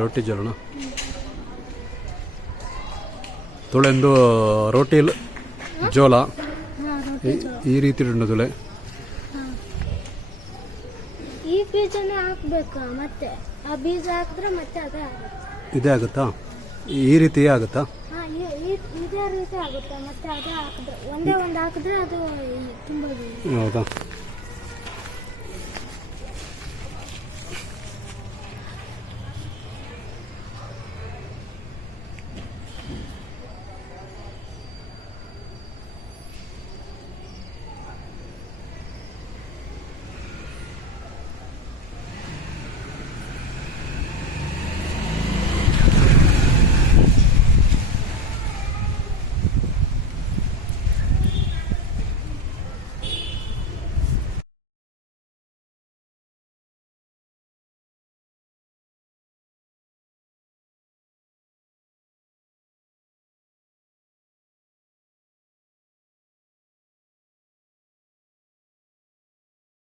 ರೋಟಿ ಜೋಳನ ತುಳೆಂದು ರೋಟಿ ಜೋಳ ಈ ರೀತಿ ಉಂಟು ತುಳೆ. ಈ ಬೀಜನೇ ಹಾಕ್ಬೇಕು, ಮತ್ತೆ ಆ ಬೀಜ ಹಾಕಿದ್ರೆ ಮತ್ತೆ ಅದೇ ಆಗುತ್ತೆ. ಇದೇ ಆಗುತ್ತಾ? ಈ ರೀತಿಯೇ ಆಗುತ್ತಾ? ಇದೇ ರೀತಿ ಆಗುತ್ತೆ, ಮತ್ತೆ ಅದೇ ಹಾಕಿದ್ರೆ ಒಂದೇ ಒಂದು ಹಾಕಿದ್ರೆ ಅದು ತುಂಬ. ಹೌದಾ?